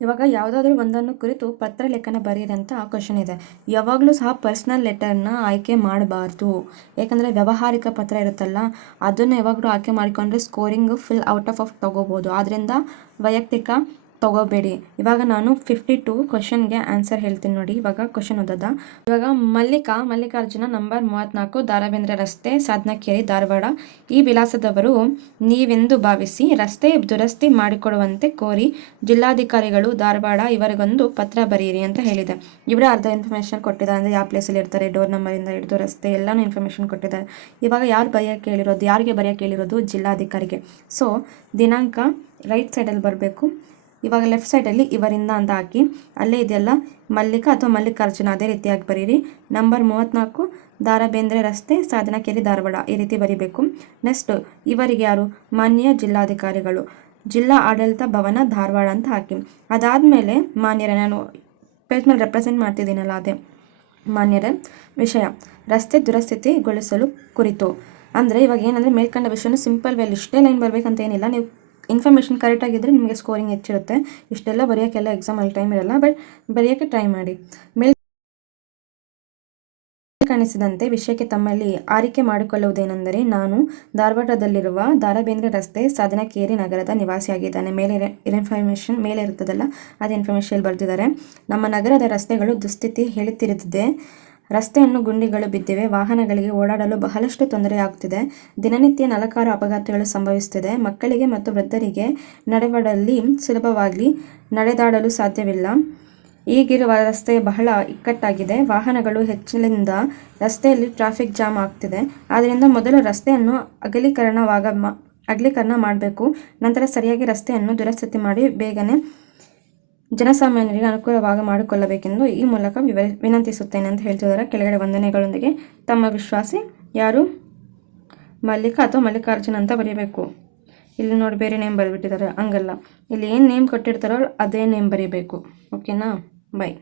ಇವಾಗ ಯಾವುದಾದ್ರೂ ಒಂದನ್ನು ಕುರಿತು ಪತ್ರ ಲೇಖನ ಬರೀರಿ ಅಂತ ಕ್ವಶನ್ ಇದೆ. ಯಾವಾಗಲೂ ಸಹ ಪರ್ಸ್ನಲ್ ಲೆಟರ್ನ ಆಯ್ಕೆ ಮಾಡಬಾರ್ದು. ಯಾಕಂದರೆ ವ್ಯಾವಹಾರಿಕ ಪತ್ರ ಇರುತ್ತಲ್ಲ, ಅದನ್ನು ಯಾವಾಗಲೂ ಆಯ್ಕೆ ಮಾಡಿಕೊಂಡ್ರೆ ಸ್ಕೋರಿಂಗ್ ಫುಲ್ ಔಟ್ ಆಫ್ ತೊಗೋಬೋದು. ಆದ್ದರಿಂದ ವೈಯಕ್ತಿಕ ತಗೋಬೇಡಿ. ಇವಾಗ ನಾನು 52 ಕ್ವಶನ್ಗೆ ಆನ್ಸರ್ ಹೇಳ್ತೀನಿ ನೋಡಿ. ಇವಾಗ ಕ್ವಶನ್ ಓದೋದ. ಇವಾಗ ಮಲ್ಲಿಕಾರ್ಜುನ ನಂಬರ್ 34 ದಾರಾಬೇಂದ್ರೆ ರಸ್ತೆ, ಸಾಧನಕೇರಿ, ಧಾರವಾಡ ಈ ವಿಳಾಸದವರು ನೀವೆಂದು ಭಾವಿಸಿ ರಸ್ತೆ ದುರಸ್ತಿ ಮಾಡಿಕೊಡುವಂತೆ ಕೋರಿ ಜಿಲ್ಲಾಧಿಕಾರಿಗಳು ಧಾರವಾಡ ಇವರಿಗೊಂದು ಪತ್ರ ಬರೆಯಿರಿ ಅಂತ ಹೇಳಿದೆ. ಇವರೇ ಅರ್ಧ ಇನ್ಫಾರ್ಮೇಷನ್ ಕೊಟ್ಟಿದ್ದಾರೆ. ಅಂದರೆ ಯಾವ ಪ್ಲೇಸಲ್ಲಿ ಇರ್ತಾರೆ, ಡೋರ್ ನಂಬರಿಂದ ಹಿಡಿದು ರಸ್ತೆ ಎಲ್ಲನೂ ಇನ್ಫಾರ್ಮೇಷನ್ ಕೊಟ್ಟಿದ್ದಾರೆ. ಇವಾಗ ಯಾರಿಗೆ ಬರೆಯೋಕ್ಕೆ ಹೇಳಿರೋದು? ಜಿಲ್ಲಾಧಿಕಾರಿಗೆ. ಸೊ ದಿನಾಂಕ ರೈಟ್ ಸೈಡಲ್ಲಿ ಬರಬೇಕು. ಇವಾಗ ಲೆಫ್ಟ್ ಸೈಡಲ್ಲಿ ಇವರಿಂದ ಅಂತ ಹಾಕಿ ಅಲ್ಲೇ ಇದೆಯಲ್ಲ ಮಲ್ಲಿಕಾ ಅಥವಾ ಮಲ್ಲಿಕಾರ್ಜುನ, ಅದೇ ರೀತಿಯಾಗಿ ಬರೀರಿ. ನಂಬರ್ 34 ದಾರಾಬೇಂದ್ರೆ ರಸ್ತೆ, ಸಾಧನಕೇರಿ, ಧಾರವಾಡ ಈ ರೀತಿ ಬರೀಬೇಕು. ನೆಕ್ಸ್ಟ್ ಇವರಿಗೆ ಯಾರು? ಮಾನ್ಯ ಜಿಲ್ಲಾಧಿಕಾರಿಗಳು, ಜಿಲ್ಲಾ ಆಡಳಿತ ಭವನ, ಧಾರವಾಡ ಅಂತ ಹಾಕಿ. ಅದಾದಮೇಲೆ ಮಾನ್ಯರೇ, ನಾನು ಪೇಜ್ ಮೇಲೆ ರೆಪ್ರೆಸೆಂಟ್ ಮಾಡ್ತಿದ್ದೀನಲ್ಲ ಅದೇ ಮಾನ್ಯರೇ, ವಿಷಯ ರಸ್ತೆ ದುರಸ್ಥಿತಿಗೊಳಿಸಲು ಕುರಿತು. ಅಂದರೆ ಇವಾಗ ಏನಂದರೆ ಮೇಲ್ಕಂಡ ವಿಷಯನ ಸಿಂಪಲ್ ವೇಲ್ ಇಷ್ಟೇ ಲೈನ್ ಬರಬೇಕಂತ ಏನಿಲ್ಲ. ನೀವು ಇನ್ಫಾರ್ಮೇಷನ್ ಕರೆಕ್ಟಾಗಿದ್ದರೆ ನಿಮಗೆ ಸ್ಕೋರಿಂಗ್ ಹೆಚ್ಚಿರುತ್ತೆ. ಇಷ್ಟೆಲ್ಲ ಬರೆಯೋಕ್ಕೆಲ್ಲ ಎಕ್ಸಾಮಲ್ಲಿ ಟೈಮ್ ಇರಲ್ಲ, ಬಟ್ ಬರೆಯೋಕ್ಕೆ ಟ್ರೈ ಮಾಡಿ. ಕಾಣಿಸಿದಂತೆ ವಿಷಯಕ್ಕೆ ತಮ್ಮಲ್ಲಿ ಆರಿಕೆ ಮಾಡಿಕೊಳ್ಳುವುದೇನೆಂದರೆ, ನಾನು ಧಾರವಾಡದಲ್ಲಿರುವ ದಾರಾಬೇಂದ್ರೆ ರಸ್ತೆ, ಸಾಧನಕೇರಿ ನಗರದ ನಿವಾಸಿಯಾಗಿದ್ದಾನೆ. ಇನ್ಫಾರ್ಮೇಷನ್ ಮೇಲೆ ಇರ್ತದಲ್ಲ, ಅದು ಇನ್ಫಾರ್ಮೇಷನ್ ಬರೆದಿದ್ದಾರೆ. ನಮ್ಮ ನಗರದ ರಸ್ತೆಗಳು ದುಸ್ಥಿತಿ ಹೇಳುತ್ತಿರುತ್ತದೆ. ರಸ್ತೆಯನ್ನು ಗುಂಡಿಗಳು ಬಿದ್ದಿವೆ. ವಾಹನಗಳಿಗೆ ಓಡಾಡಲು ಬಹಳಷ್ಟು ತೊಂದರೆಯಾಗುತ್ತಿದೆ. ದಿನನಿತ್ಯ 4 ಅಪಘಾತಗಳು ಸಂಭವಿಸುತ್ತಿದೆ. ಮಕ್ಕಳಿಗೆ ಮತ್ತು ವೃದ್ಧರಿಗೆ ನಡೆದಾಡಲು ಸುಲಭವಾಗಿ ನಡೆದಾಡಲು ಸಾಧ್ಯವಿಲ್ಲ. ಈಗಿರುವ ರಸ್ತೆ ಬಹಳ ಇಕ್ಕಟ್ಟಾಗಿದೆ. ವಾಹನಗಳು ಹೆಚ್ಚಲಿಂದ ರಸ್ತೆಯಲ್ಲಿ ಟ್ರಾಫಿಕ್ ಜಾಮ್ ಆಗ್ತಿದೆ. ಆದ್ದರಿಂದ ಮೊದಲು ರಸ್ತೆಯನ್ನು ಅಗಲೀಕರಣ ಮಾಡಬೇಕು. ನಂತರ ಸರಿಯಾಗಿ ರಸ್ತೆಯನ್ನು ದುರಸ್ತಿ ಮಾಡಿ ಬೇಗನೆ ಜನಸಾಮಾನ್ಯರಿಗೆ ಅನುಕೂಲವಾಗಿ ಮಾಡಿಕೊಳ್ಳಬೇಕೆಂದು ಈ ಮೂಲಕ ವಿನಂತಿಸುತ್ತೇನೆ ಅಂತ ಹೇಳ್ತಿದ್ದಾರೆ. ಕೆಳಗಡೆ ವಂದನೆಗಳೊಂದಿಗೆ ತಮ್ಮ ವಿಶ್ವಾಸಿ. ಯಾರು? ಮಲ್ಲಿಕಾ ಅಥವಾ ಮಲ್ಲಿಕಾರ್ಜುನ ಅಂತ ಬರೀಬೇಕು. ಇಲ್ಲಿ ನೋಡಿ ಬೇರೆ ನೇಮ್ ಬರೆದ್ಬಿಟ್ಟಿದ್ದಾರೆ, ಹಂಗಲ್ಲ. ಇಲ್ಲಿ ಏನು ನೇಮ್ ಕೊಟ್ಟಿರ್ತಾರೋ ಅದೇ ನೇಮ್ ಬರೀಬೇಕು. ಓಕೆನಾ? ಬೈ.